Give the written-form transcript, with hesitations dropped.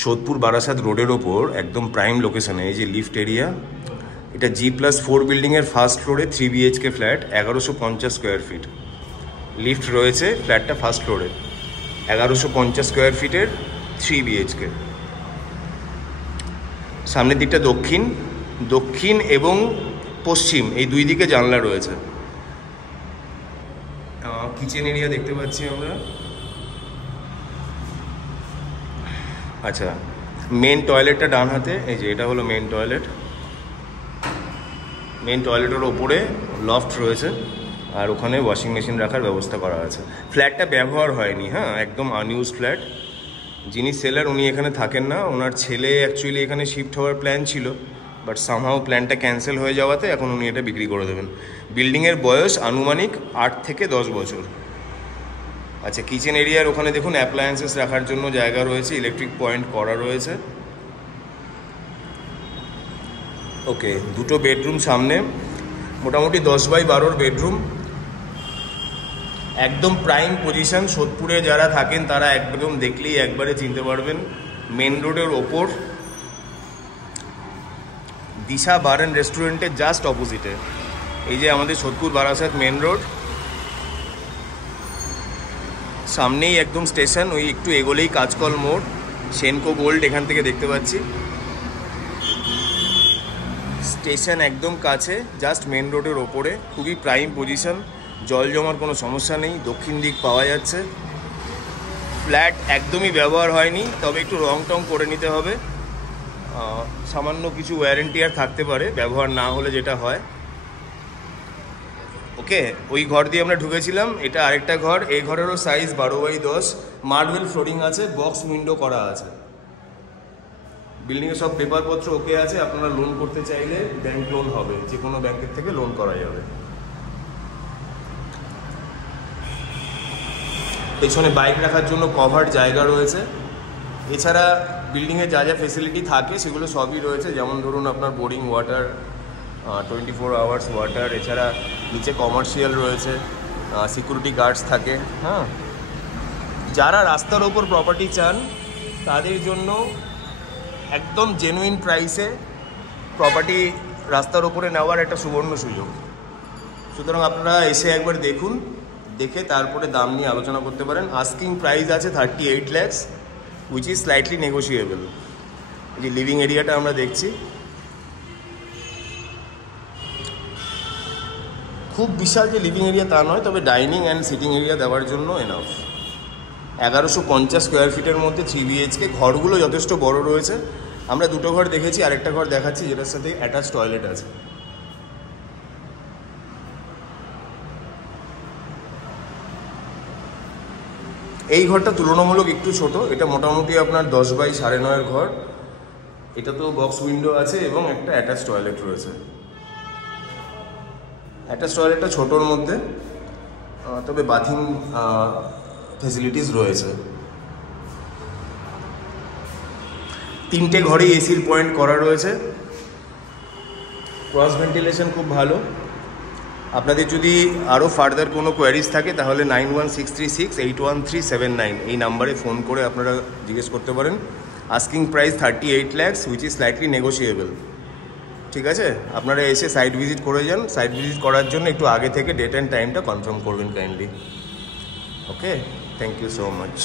সোদপুর বারাসাত রোডের ওপর একদম প্রাইম লোকেশনে এই যে লিফট এরিয়া, এটা G+4 বিল্ডিংয়ের ফার্স্ট ফ্লোরে 3 BHK flat, 1150 square feet. Lift রয়েছে ফ্ল্যাটটা ফার্স্ট ফ্লোরে, 1150 স্কোয়ার ফিটের 3 BHK। সামনের দিকটা দক্ষিণ এবং পশ্চিম এই দুই দিকে জানলা রয়েছে। কিচেন এরিয়া দেখতে পাচ্ছি আমরা। আচ্ছা, মেন টয়লেটটা ডান হাতে, এই যে এটা হলো মেন টয়লেট। মেন টয়লেটের ওপরে লফট রয়েছে আর ওখানে ওয়াশিং মেশিন রাখার ব্যবস্থা করা আছে। ফ্ল্যাটটা ব্যবহার হয়নি, হ্যাঁ, একদম আনইউজ ফ্ল্যাট। যিনি সেলার উনি এখানে থাকেন না, ওনার ছেলে অ্যাকচুয়ালি এখানে শিফট হওয়ার প্ল্যান ছিল, বাট সামহাও প্ল্যানটা ক্যান্সেল হয়ে যাওয়াতে এখন উনি এটা বিক্রি করে দেবেন। বিল্ডিংয়ের বয়স আনুমানিক 8 থেকে 10 বছর। আচ্ছা, কিচেন এরিয়ার ওখানে দেখুন অ্যাপ্লায়েন্সেস রাখার জন্য জায়গা রয়েছে, ইলেকট্রিক পয়েন্ট করা রয়েছে। ওকে, দুটো বেডরুম সামনে, মোটামুটি 10x12 বেডরুম। একদম প্রাইম পজিশন। সোদপুরে যারা থাকেন তারা একদম দেখলেই একবারে চিনতে পারবেন। মেন রোডের ওপর, দিশা বার অ্যান্ড রেস্টুরেন্টের জাস্ট অপোজিটে এই যে আমাদের সোদপুর বারাসাত মেন রোড। সামনেই একদম স্টেশন, ওই একটু এগোলেই কাজকল মোড়, সেনকো গোল্ড এখান থেকে দেখতে পাচ্ছি। স্টেশন একদম কাছে, জাস্ট মেন রোডের ওপরে, খুবই প্রাইম পজিশন। জল জমার কোনো সমস্যা নেই, দক্ষিণ দিক পাওয়া যাচ্ছে। ফ্ল্যাট একদমই ব্যবহার হয়নি, তবে একটু রং টং করে নিতে হবে। সামান্য কিছু ওয়ারেন্টি আর থাকতে পারে ব্যবহার না হলে, যেটা হয়। ওকে, ওই ঘর দিয়ে আমরা ঢুকেছিলাম, এটা আরেকটা ঘর। এই ঘরেরও সাইজ 12x10, মার্বেল ফ্লোরিং আছে, বক্স উইন্ডো করা আছে। বিল্ডিংয়ে সব পেপারপত্র ওকে আছে। আপনারা লোন করতে চাইলে ব্যাংক লোন হবে, যে কোনো ব্যাংকের থেকে লোন করা যাবে। পেছনে বাইক রাখার জন্য কভার জায়গা রয়েছে। এছাড়া বিল্ডিংয়ে যা যা ফেসিলিটি থাকে সেগুলো সবই রয়েছে, যেমন ধরুন আপনার বোরিং ওয়াটার, 24 আওয়ার্স ওয়াটার। এছাড়া নিচে কমার্শিয়াল রয়েছে, সিকিউরিটি গার্ডস থাকে। হ্যাঁ, যারা রাস্তার ওপর প্রপার্টি চান তাদের জন্য একদম জেনুইন প্রাইসে প্রপার্টি রাস্তার ওপরে নেওয়ার একটা সুবর্ণ সুযোগ। সুতরাং আপনারা এসে একবার দেখুন, দেখে তারপরে দাম নিয়ে আলোচনা করতে পারেন। আস্কিং প্রাইস আছে 38 lakhs, which is slightly negotiable. যে লিভিং এরিয়াটা আমরা দেখছি, খুব বিশাল যে লিভিং এরিয়া তা নয়, তবে ডাইনিং অ্যান্ড সিটিং এরিয়া দেওয়ার জন্য এনাফ। 1150 স্কোয়ার ফিটের মধ্যে 3 BHK। ঘরগুলো যথেষ্ট বড় রয়েছে। আমরা দুটো ঘর দেখেছি, আরেকটা ঘর দেখাচ্ছি যেটার সাথে অ্যাটাচ টয়লেট আছে। এই ঘরটা তুলনামূলক একটু ছোট, এটা মোটামুটি আপনার 10x9.5 ঘর। এটা তো বক্স উইন্ডো আছে এবং একটা অ্যাটাচ টয়লেট রয়েছে। অ্যাটাচ টয়লেটটা ছোটোর মধ্যে, তবে বাথিং ফেসিলিটিস রয়েছে। 3টে ঘরেই এসির পয়েন্ট করা রয়েছে। ক্রস ভেন্টিলেশন খুব ভালো। আপনাদের যদি আরও ফার্দার কোনো কোয়ারিজ থাকে তাহলে 9163681379 এই নাম্বারে ফোন করে আপনারা জিজ্ঞেস করতে পারেন। Asking price 38 lakhs, which is slightly negotiable. ঠিক আছে, আপনারা এসে সাইট ভিজিট করে যান। সাইট ভিজিট করার জন্য একটু আগে থেকে ডেট অ্যান্ড টাইমটা কনফার্ম করবেন kindly. Okay, thank you so much.